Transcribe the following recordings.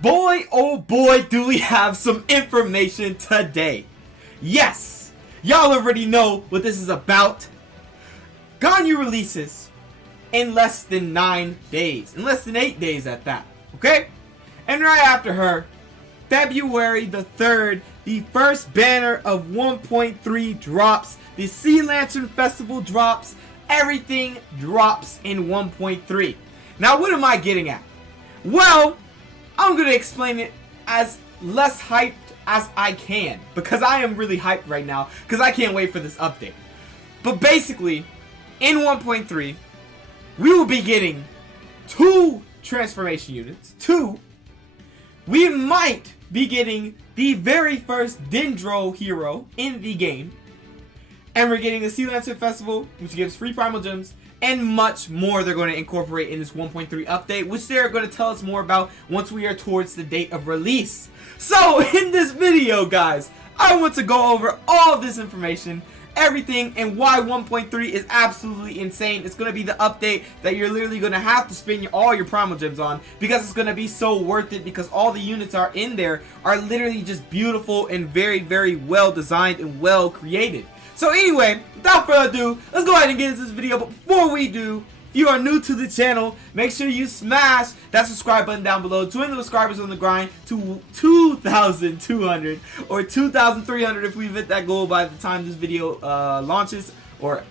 Boy, oh boy, do we have some information today. Yes, y'all already know what this is about. Ganyu releases in less than 9 days. In less than 8 days at that. Okay? And right after her, February the 3rd, the first banner of 1.3 drops. The Sea Lantern Festival drops. Everything drops in 1.3. Now, what am I getting at? Well, I'm going to explain it as less hyped as I can, because I am really hyped right now, because I can't wait for this update. But basically, in 1.3, we will be getting 2 transformation units. 2. We might be getting the very first DENDRO hero in the game. And we're getting the Sea Lantern Festival, which gives free primal gems, and much more they're going to incorporate in this 1.3 update, which they're going to tell us more about once we are towards the date of release. So, in this video, guys, I want to go over all of this information, everything, and why 1.3 is absolutely insane. It's going to be the update that you're literally going to have to spend all your primal gems on, because it's going to be so worth it, because all the units are in there are literally just beautiful and very, very well designed and well created. So anyway, without further ado, let's go ahead and get into this video. But before we do, if you are new to the channel, make sure you smash that subscribe button down below. Join the subscribers on the grind to 2,200 or 2,300 if we've hit that goal by the time this video launches. By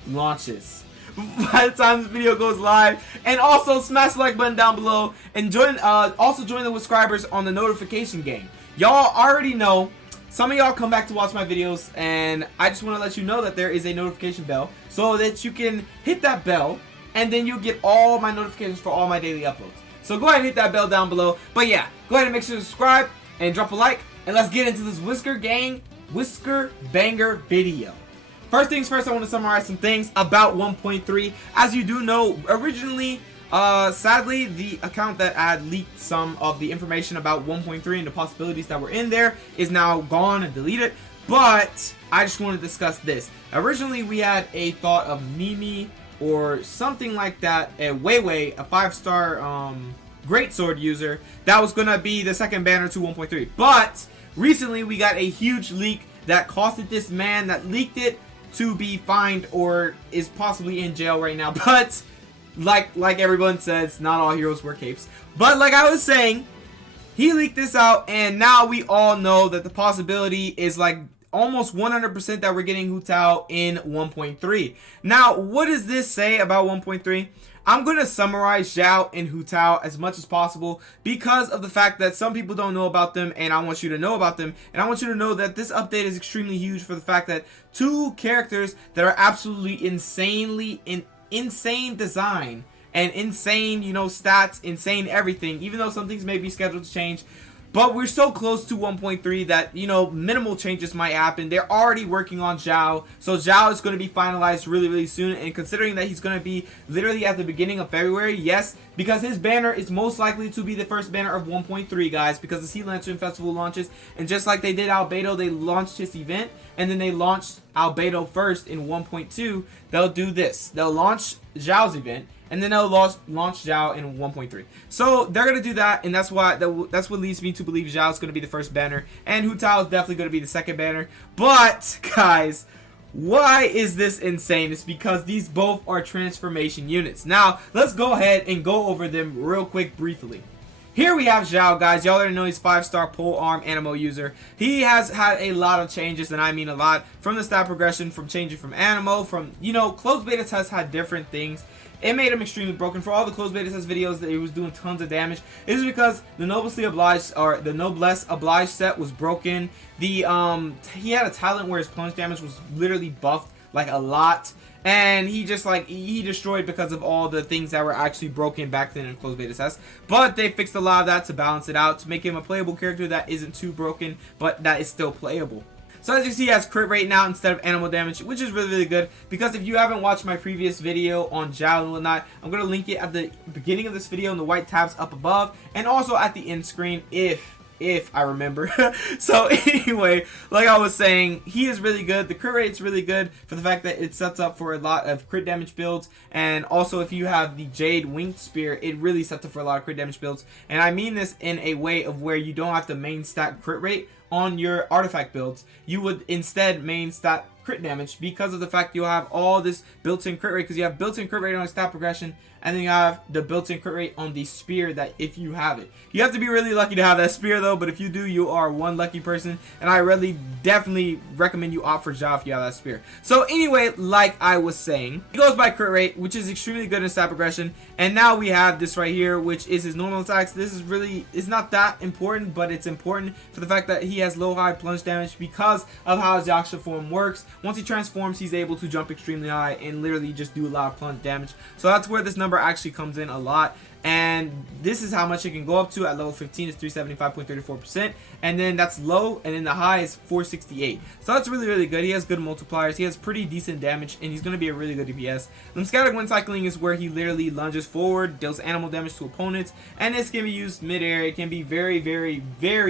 the time this video goes live. And also smash the like button down below, and also join the subscribers on the notification game. Y'all already know, some of y'all come back to watch my videos, and I just want to let you know that there is a notification bell so that you can hit that bell, and then you'll get all my notifications for all my daily uploads. So go ahead and hit that bell down below. But yeah, go ahead and make sure to subscribe and drop a like, and let's get into this Whisker Banger video. First things first, I want to summarize some things about 1.3. As you do know, originally, sadly, the account that had leaked some of the information about 1.3 and the possibilities that were in there is now gone and deleted. But I just want to discuss this. Originally, we had a thought of Mimi or something like that, a Weiwei, a 5-star greatsword user, that was going to be the second banner to 1.3. But recently, we got a huge leak that costed this man that leaked it to be fined or is possibly in jail right now. But like everyone says, not all heroes wear capes. But like I was saying, he leaked this out, and now we all know that the possibility is like almost 100% that we're getting Hu Tao in 1.3. Now, what does this say about 1.3? I'm going to summarize Xiao and Hu Tao as much as possible because of the fact that some people don't know about them, and I want you to know about them. And I want you to know that this update is extremely huge for the fact that 2 characters that are absolutely insane design and insane, you know, stats, insane everything, even though some things may be scheduled to change. But we're so close to 1.3 that, you know, minimal changes might happen. They're already working on Xiao, so Xiao is going to be finalized really, really soon. And considering that he's going to be literally at the beginning of February, yes, because his banner is most likely to be the first banner of 1.3, guys, because the Sea Lantern Festival launches. And just like they did Albedo, they launched his event, and then they launched Albedo first in 1.2. They'll do this. They'll launch Xiao's event, and then they'll launch Xiao in 1.3. So they're going to do that, and that's what leads me to believe Xiao is going to be the first banner, and Hu Tao is definitely going to be the second banner. But, guys, why is this insane? It's because these both are transformation units. Now, let's go ahead and go over them real quick briefly. Here we have Xiao, guys. Y'all already know he's 5-star pole arm animo user. He has had a lot of changes, and I mean a lot, from the stat progression, from changing from animo, from, you know, closed beta tests had different things. It made him extremely broken. For all the closed beta test videos that he was doing tons of damage, it is because the Noblesse Obliged set was broken. He had a talent where his plunge damage was literally buffed like a lot, and he just like he destroyed because of all the things that were actually broken back then in closed beta tests. But they fixed a lot of that to balance it out, to make him a playable character that isn't too broken, but that is still playable. So as you see, he has crit rate now instead of animal damage, which is really, really good. Because if you haven't watched my previous video on Xiao and whatnot, I'm going to link it at the beginning of this video in the white tabs up above, and also at the end screen if if I remember. So anyway, like I was saying, he is really good. The crit rate's really good for the fact that it sets up for a lot of crit damage builds, and also if you have the Jade Winged Spear, it really sets up for a lot of crit damage builds. And I mean this in a way of where you don't have to main stat crit rate on your artifact builds. You would instead main stat crit damage because of the fact you'll have all this built-in crit rate, because you have built-in crit rate on stat progression, and then you have the built-in crit rate on the spear, that if you have it. You have to be really lucky to have that spear though, but if you do, you are one lucky person, and I really definitely recommend you opt for xiao if you have that spear. So anyway, like I was saying, he goes by crit rate, which is extremely good in stat progression, and now we have this right here, which is his normal attacks. This is really, it's not that important, but it's important for the fact that he has low high plunge damage because of how his Yaksha form works. Once he transforms, he's able to jump extremely high and literally just do a lot of plunge damage. So that's where this number actually comes in a lot, and this is how much it can go up to. At level 15 is 375.34%, and then that's low, and then the high is 468. So that's really good. He has good multipliers, he has pretty decent damage, and he's going to be a really good DPS. Lymphatic Wind Cycling is where he literally lunges forward, deals animal damage to opponents, and this can be used mid-air. It can be very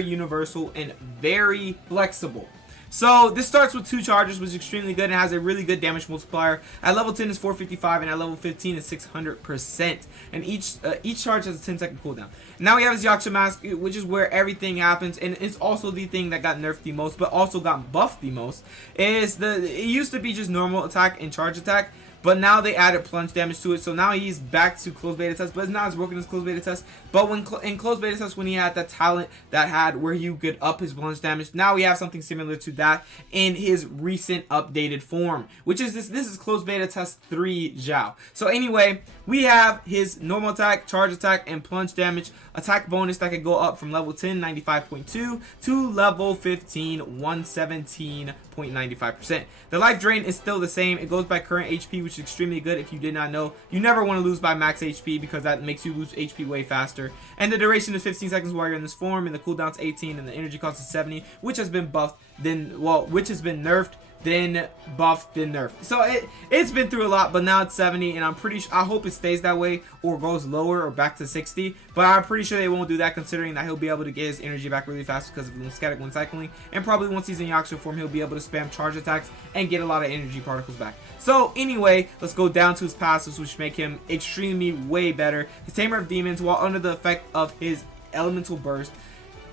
universal and very flexible. So this starts with 2 charges, which is extremely good and has a really good damage multiplier. At level 10 is 455, and at level 15 is 600%. And each charge has a 10-second cooldown. Now we have his Yaksha Mask, which is where everything happens, and it's also the thing that got nerfed the most, but also got buffed the most. It used to be just normal attack and charge attack, but now they added plunge damage to it, so now he's back to closed beta test, but it's not as broken as closed beta test. But when in closed beta test, when he had that talent that had where you could up his plunge damage, now we have something similar to that in his recent updated form, which is this is closed beta test 3 xiao. So anyway, we have his normal attack, charge attack, and plunge damage attack bonus that could go up from level 10 95.2 to level 15 117.95%. The life drain is still the same. It goes by current HP, which is extremely good. If you did not know, you never want to lose by max HP because that makes you lose HP way faster. And the duration is 15 seconds while you're in this form, and the cooldown's 18, and the energy cost is 70, which has been buffed, which has been nerfed, then buffed, then nerfed. So it's been through a lot, but now it's 70, and I'm pretty sure, I hope it stays that way or goes lower or back to 60, but I'm pretty sure they won't do that, considering that he'll be able to get his energy back really fast because of lymphatic wind cycling, and probably once he's in Yaksha form, he'll be able to spam charge attacks and get a lot of energy particles back. So anyway, let's go down to his passives, which make him extremely way better. His Tamer of Demons, while under the effect of his elemental burst,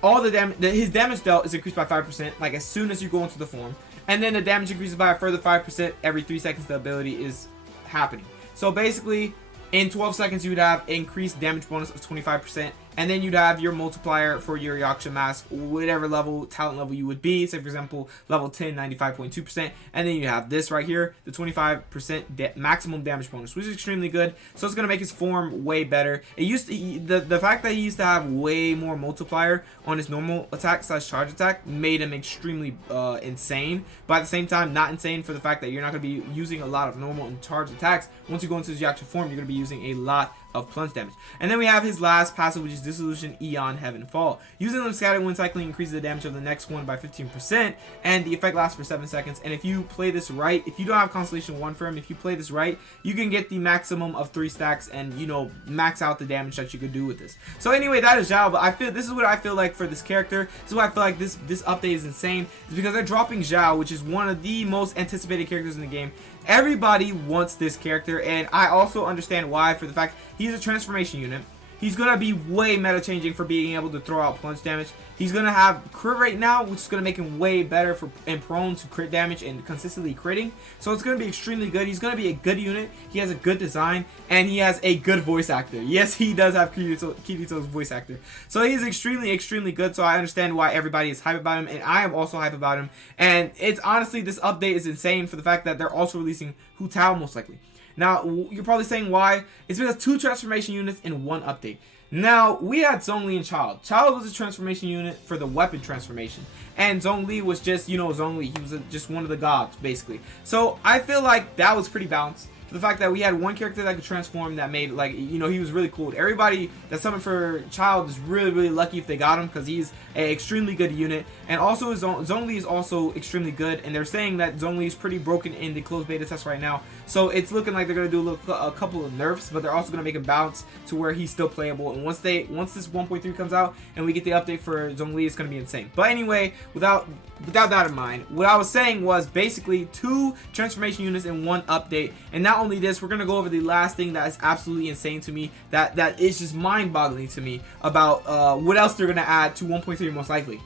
all the damage, his damage dealt is increased by 5%, like as soon as you go into the form. And then the damage increases by a further 5% every 3 seconds the ability is happening. So basically, in 12 seconds, you would have increased damage bonus of 25%. And then you'd have your multiplier for your Yaksha Mask, whatever level, talent level you would be. Say, for example, level 10, 95.2%. And then you have this right here, the 25% maximum damage bonus, which is extremely good. So it's going to make his form way better. It used to, the fact that he used to have way more multiplier on his normal attack / charge attack made him extremely insane. But at the same time, not insane for the fact that you're not going to be using a lot of normal and charge attacks. Once you go into his Yaksha form, you're going to be using a lot of plunge damage. And then we have his last passive, which is Dissolution Eon Heaven Fall. Using Lymphatic Wind Cycling increases the damage of the next one by 15%, and the effect lasts for 7 seconds. And if you play this right, if you don't have Constellation 1 for him, if you play this right, you can get the maximum of 3 stacks and, you know, max out the damage that you could do with this. So anyway, that is Xiao, but I feel, this is what I feel like for this character. This is why I feel like this update is insane. It's because they're dropping Xiao, which is one of the most anticipated characters in the game. Everybody wants this character, and I also understand why, for the fact he's a transformation unit. He's going to be way meta changing for being able to throw out plunge damage. He's going to have crit rate now, which is going to make him way better for and prone to crit damage and consistently critting. So it's going to be extremely good. He's going to be a good unit. He has a good design, and he has a good voice actor. Yes, he does have Kirito's voice actor. So he's extremely good. So I understand why everybody is hype about him, and I am also hype about him. And it's honestly, this update is insane for the fact that they're also releasing Hu Tao most likely. Now, you're probably saying why. It's because 2 transformation units in 1 update. Now, we had Zhongli and Child. Child was a transformation unit for the weapon transformation. And Zhongli was just, you know, Zhongli. He was just one of the gods, basically. So, I feel like that was pretty balanced. the fact that we had one character that could transform that made, like, you know, he was really cool. Everybody that summoned for Child is really lucky if they got him, because he's an extremely good unit. And also Zhongli is also extremely good, and they're saying that Zhongli is pretty broken in the closed beta test right now, so it's looking like they're going to do a couple of nerfs, but they're also going to make him bounce to where he's still playable. And once this 1.3 comes out and we get the update for Zhongli, it's going to be insane. But anyway, without that in mind, what I was saying was basically 2 transformation units in one update. And not only this, we're going to go over the last thing that is absolutely insane to me, that is just mind-boggling to me about what else they're going to add to 1.3 most likely.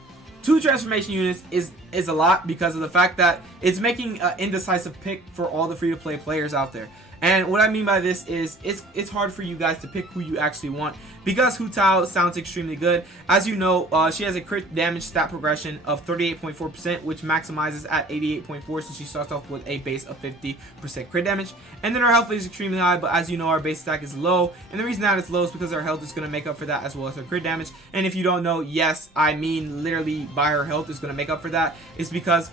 2 transformation units is a lot, because of the fact that it's making an indecisive pick for all the free-to-play players out there. And what I mean by this is it's hard for you guys to pick who you actually want, because Hu Tao sounds extremely good. As you know, she has a crit damage stat progression of 38.4%, which maximizes at 88.4, so she starts off with a base of 50% crit damage. And then her health is extremely high, but as you know, our base attack is low, and the reason that it's low is because her health is going to make up for that, as well as her crit damage. And if you don't know, yes, I mean literally by her health is going to make up for that. It's because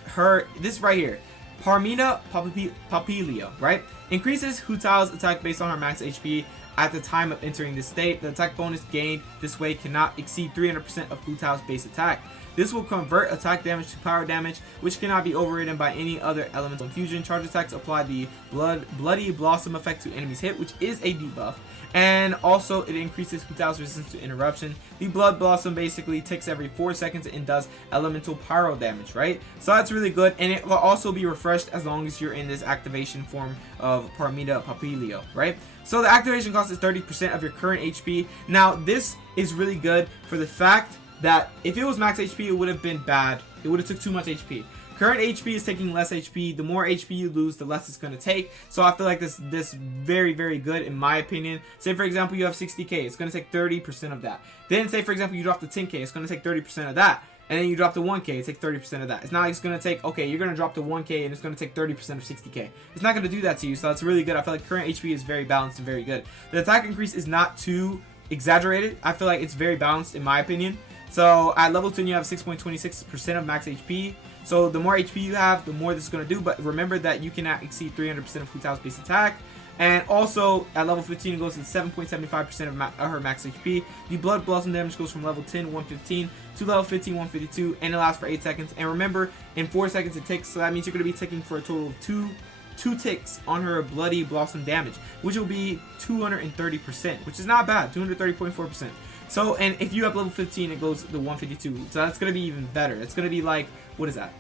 this right here, Parmina Papilio, right? Increases Hu Tao's attack based on her max HP at the time of entering this state. The attack bonus gained this way cannot exceed 300% of Hu Tao's base attack. This will convert attack damage to power damage, which cannot be overridden by any other elemental infusion. Charge attacks apply the Bloody Blossom effect to enemies hit, which is a debuff. And also, it increases Hu Tao's resistance to interruption. The Blood Blossom basically ticks every 4 seconds and does elemental pyro damage, right? So that's really good, and it will also be refreshed as long as you're in this activation form of Parmina Papilio, right? So the activation cost is 30% of your current HP. Now, this is really good for the fact that if it was max HP, it would have been bad. It would have took too much HP. Current HP is taking less HP. The more HP you lose, the less it's going to take. So I feel like this very good in my opinion. Say for example you have 60k, it's going to take 30% of that. Then say for example you drop to 10k, it's going to take 30% of that. And then you drop to 1k, it takes 30% of that. It's not like it's going to take, okay, you're going to drop to 1k and it's going to take 30% of 60k. It's not going to do that to you, so that's really good. I feel like current HP is very balanced and very good. The attack increase is not too exaggerated. I feel like it's very balanced in my opinion. So at level 10 you have 6.26% of max HP. So the more HP you have, the more this is going to do. But remember that you cannot exceed 300% of Hu Tao's base attack. And also at level 15 it goes to 7.75% of her max HP. The Blood Blossom damage goes from level 10 115 to level 15 152, and it lasts for 8 seconds. And remember, in 4 seconds it ticks, so that means you're going to be ticking for a total of two ticks on her Bloody Blossom damage, which will be 230%, which is not bad, 230.4%. So, and if you have level 15, it goes to 152. So that's going to be even better. It's going to be like, what is that?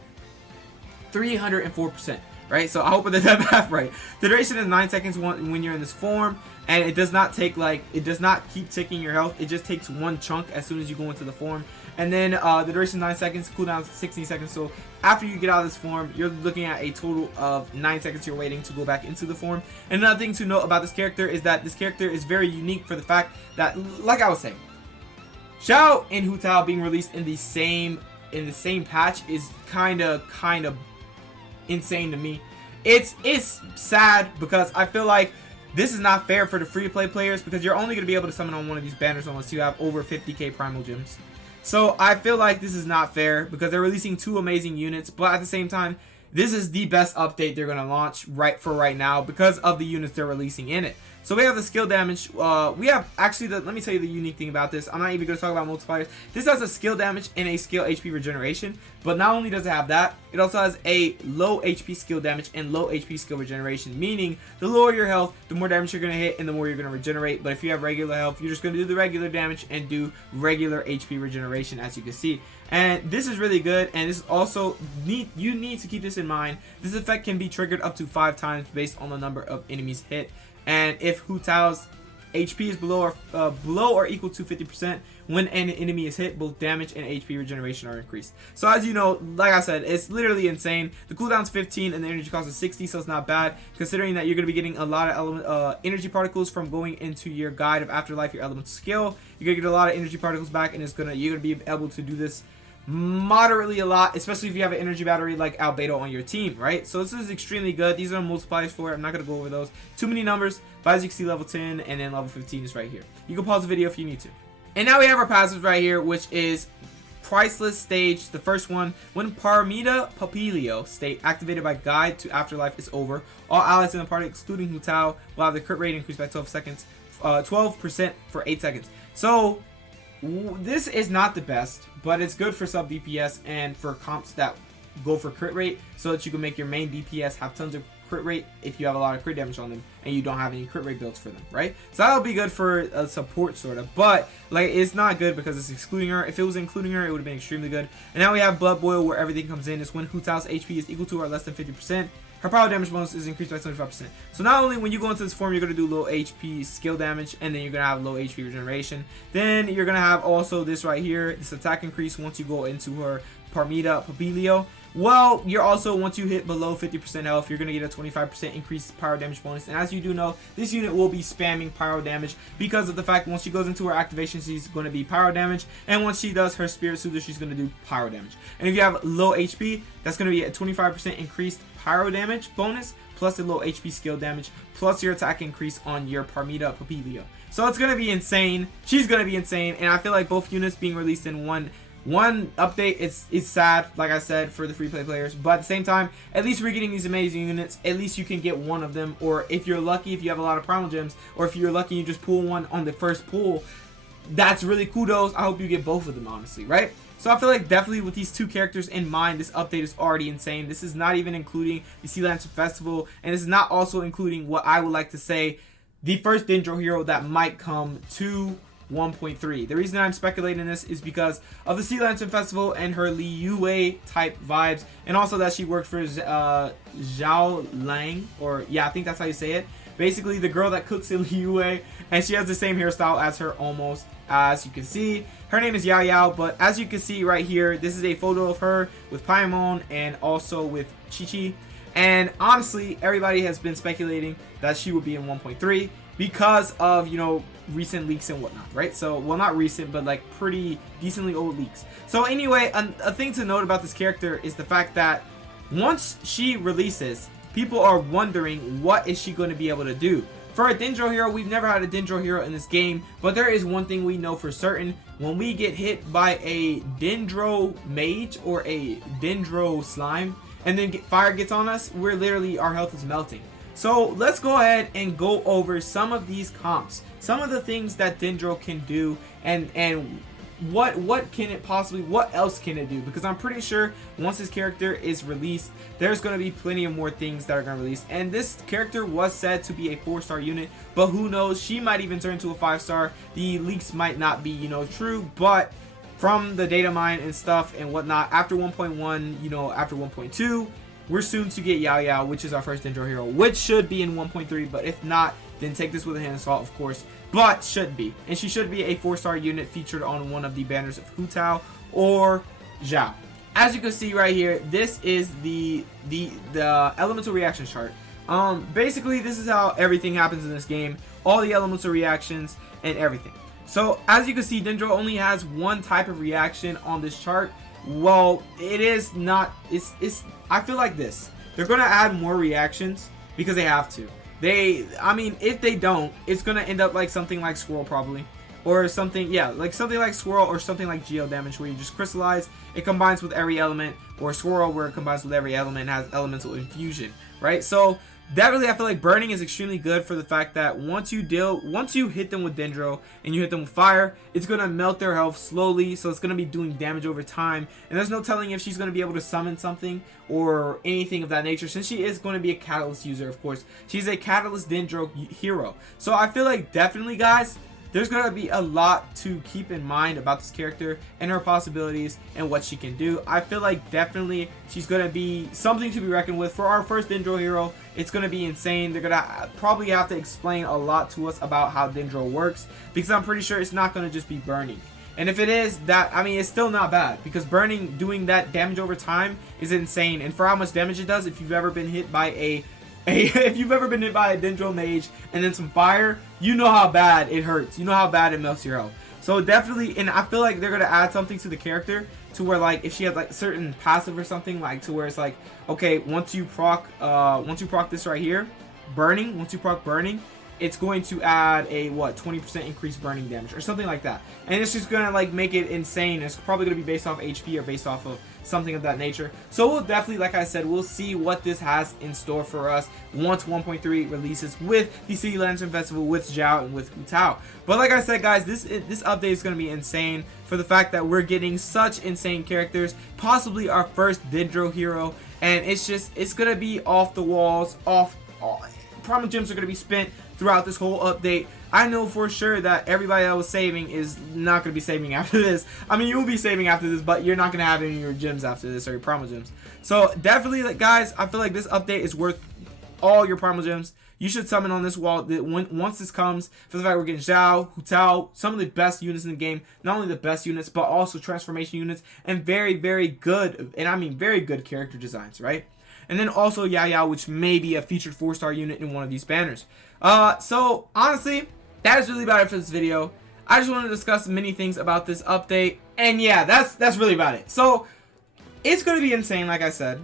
304%, right? So I hope I did that math right. The duration is 9 seconds when you're in this form, and it does not take it does not keep ticking your health. It just takes one chunk as soon as you go into the form. And then the duration is 9 seconds, cooldown is 16 seconds. So after you get out of this form, you're looking at a total of 9 seconds you're waiting to go back into the form. And another thing to note about this character is that this character is very unique for the fact that, like I was saying, Xiao and Hu Tao being released in the same patch is kind of insane to me. It's sad because I feel like this is not fair for the free-to-play players, because you're only going to be able to summon on one of these banners unless you have over 50k primal gems. So I feel like this is not fair because they're releasing 2 amazing units, but at the same time, this is the best update they're going to launch right now because of the units they're releasing in it. So we have the skill damage. We have actually let me tell you the unique thing about this. I'm not even going to talk about multipliers. This has a skill damage and a skill HP regeneration, but not only does it have that, it also has a low HP skill damage and low HP skill regeneration, meaning the lower your health, the more damage you're going to hit and the more you're going to regenerate. But if you have regular health, you're just going to do the regular damage and do regular HP regeneration, as you can see. And this is really good, and this is also you need to keep this in mind. This effect can be triggered up to 5 times based on the number of enemies hit. And if Hu Tao's HP is below or equal to 50%, when an enemy is hit, both damage and HP regeneration are increased. So as you know, like I said, it's literally insane. The cooldown's 15 and the energy cost is 60, so it's not bad, considering that you're going to be getting a lot of energy particles from going into your Guide of Afterlife, your elemental skill. You're going to get a lot of energy particles back, and you're going to be able to do this moderately a lot, especially if you have an energy battery like Albedo on your team, right? So this is extremely good. These are multipliers for it. I'm not going to go over those. Too many numbers, but as you can see, level 10 and then level 15 is right here. You can pause the video if you need to. And now we have our passives right here, which is Priceless stage, the first one, when Paramita Papilio state activated by Guide to Afterlife is over, all allies in the party, excluding Hu Tao, will have the crit rate increased by 12% for 8 seconds. So this is not the best, but it's good for sub DPS and for comps that go for crit rate, so that you can make your main DPS have tons of crit rate if you have a lot of crit damage on them and you don't have any crit rate builds for them, right? So that'll be good for a support sort of, but like it's not good because it's excluding her. If it was including her, it would have been extremely good. And now we have Blood Boil, where everything comes in. Is when Hu Tao's HP is equal to or less than 50%. Her power damage bonus is increased by 75%. So not only when you go into this form, you're going to do low HP skill damage, and then you're going to have low HP regeneration. Then you're going to have also this right here, this attack increase once you go into her Paramita Papilio. Well, you're also, once you hit below 50% health, you're going to get a 25% increased pyro damage bonus. And as you do know, this unit will be spamming pyro damage because of the fact once she goes into her activation, she's going to be pyro damage. And once she does her Spirit Soother, she's going to do pyro damage. And if you have low HP, that's going to be a 25% increased pyro damage bonus, plus the low HP skill damage, plus your attack increase on your Paramita Papilio. So it's going to be insane. She's going to be insane. And I feel like both units being released in one update, it's sad, like I said, for the free play players, but at the same time, at least we're getting these amazing units. At least you can get one of them, or if you're lucky, if you have a lot of primal gems, or if you're lucky you just pull one on the first pull, that's really kudos. I hope you get both of them, honestly, right? So I feel like definitely with these two characters in mind, this update is already insane. This is not even including the Sea Lantern Festival, and this is not also including what I would like to say, the first Dendro hero that might come to 1.3. The reason I'm speculating this is because of the Sea Lantern Festival and her Liyue type vibes, and also that she worked for Xiao Lang, or yeah, I think that's how you say it. Basically, the girl that cooks in Liyue, and she has the same hairstyle as her almost. As you can see, her name is Yao Yao, but as you can see right here, this is a photo of her with Paimon and also with Chi Chi. And honestly, everybody has been speculating that she will be in 1.3 because of, you know, recent leaks and whatnot, right? So, well, not recent, but like pretty decently old leaks. So anyway, a thing to note about this character is the fact that once she releases, people are wondering what is she going to be able to do. For a Dendro hero, we've never had a Dendro hero in this game, but there is one thing we know for certain. When we get hit by a Dendro mage or a Dendro slime, and then fire gets on us, we're literally, our health is melting. So let's go ahead and go over some of these comps, some of the things that Dendro can do, and what can it possibly, what else can it do? Because I'm pretty sure once this character is released, there's going to be plenty of more things that are going to release. And this character was said to be a 4-star unit, but who knows, she might even turn to a 5-star. The leaks might not be, you know, true, but from the data mine and stuff and whatnot, after 1.1, you know, after 1.2, we're soon to get Yao Yao, which is our first Dendro hero, which should be in 1.3, but if not, then take this with a hand of salt, of course, but should be. And she should be a 4-star unit featured on one of the banners of Hu Tao or Xiao. As you can see right here, this is the elemental reaction chart. Basically, this is how everything happens in this game, all the elemental reactions and everything. So as you can see, Dendro only has one type of reaction on this chart. Well, it is not, I feel like this, they're going to add more reactions because they have to. I mean, if they don't, it's going to end up like something like Swirl probably. Or something, yeah, like something like Swirl or something like Geo Damage, where you just crystallize, it combines with every element, or Swirl where it combines with every element and has elemental infusion, right? So that really, I feel like burning is extremely good for the fact that once you hit them with Dendro and you hit them with fire, it's going to melt their health slowly, so it's going to be doing damage over time. And there's no telling if she's going to be able to summon something or anything of that nature, since she is going to be a Catalyst user, of course. She's a Catalyst Dendro hero. So I feel like definitely, guys, there's going to be a lot to keep in mind about this character and her possibilities and what she can do. I feel like definitely she's going to be something to be reckoned with. For our first Dendro hero, it's going to be insane. They're going to probably have to explain a lot to us about how Dendro works, because I'm pretty sure it's not going to just be burning. And if it is, that, I mean, it's still not bad, because burning, doing that damage over time is insane. And for how much damage it does, if you've ever been hit by a Dendro mage and then some fire, you know how bad it hurts. You know how bad it melts your health. So definitely, and I feel like they're gonna add something to the character to where, like, if she has like certain passive or something, like to where it's like, okay, once you proc this right here, burning, once you proc burning, it's going to add a what 20% increased burning damage or something like that, and it's just gonna like make it insane. It's probably gonna be based off HP or based off of something of that nature. So we'll definitely, like I said, we'll see what this has in store for us once 1.3 releases with the City Lantern Festival, with Xiao, and with Tao. But like I said, guys, this update is going to be insane for the fact that we're getting such insane characters, possibly our first Dendro hero, and it's going to be off the walls, Primal Gems are going to be spent throughout this whole update. I know for sure that everybody that was saving is not going to be saving after this. I mean, you will be saving after this, but you're not going to have any of your gems after this, or your Primal Gems. So definitely, like, guys, I feel like this update is worth all your Primal Gems. You should summon on this wall once this comes, for the fact we're getting Xiao, Tao, some of the best units in the game. Not only the best units, but also transformation units, and very, very good, and I mean very good character designs, right? And then also Xiao, which may be a featured 4-star unit in one of these banners. So honestly, that is really about it for this video. I just want to discuss many things about this update, and yeah, that's really about it. So it's gonna be insane, like I said.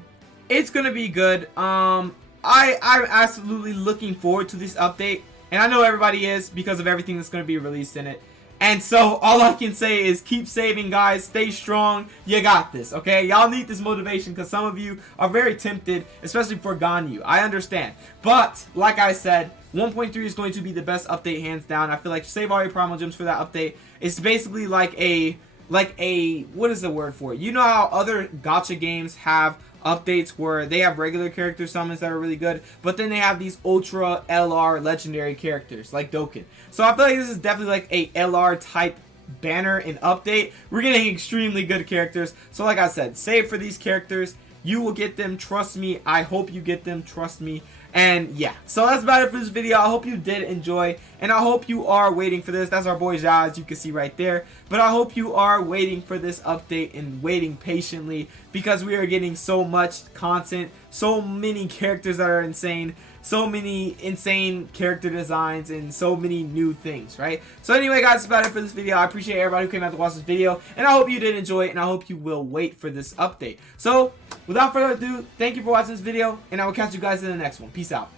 It's gonna be good. I'm absolutely looking forward to this update, and I know everybody is because of everything that's gonna be released in it. And so all I can say is keep saving, guys. Stay strong. You got this, okay? Y'all need this motivation because some of you are very tempted, especially for Ganyu. I understand. But like I said, 1.3 is going to be the best update hands down. I feel like save all your Primal Gems for that update. It's basically like a what is the word for it? You know how other gacha games have updates where they have regular character summons that are really good, but then they have these ultra LR legendary characters like Dokkan. So I feel like this is definitely like a LR type banner and update. We're getting extremely good characters. So like I said, save for these characters. You will get them, trust me. I hope you get them, trust me. And yeah, so that's about it for this video. I hope you did enjoy, and I hope you are waiting for this. That's our boy Xiao, as you can see right there. But I hope you are waiting for this update and waiting patiently, because we are getting so much content, so many characters that are insane, so many insane character designs, and so many new things, right? So anyway, guys, that's about it for this video. I appreciate everybody who came out to watch this video, and I hope you did enjoy it, and I hope you will wait for this update. So without further ado, thank you for watching this video, and I will catch you guys in the next one. Peace out.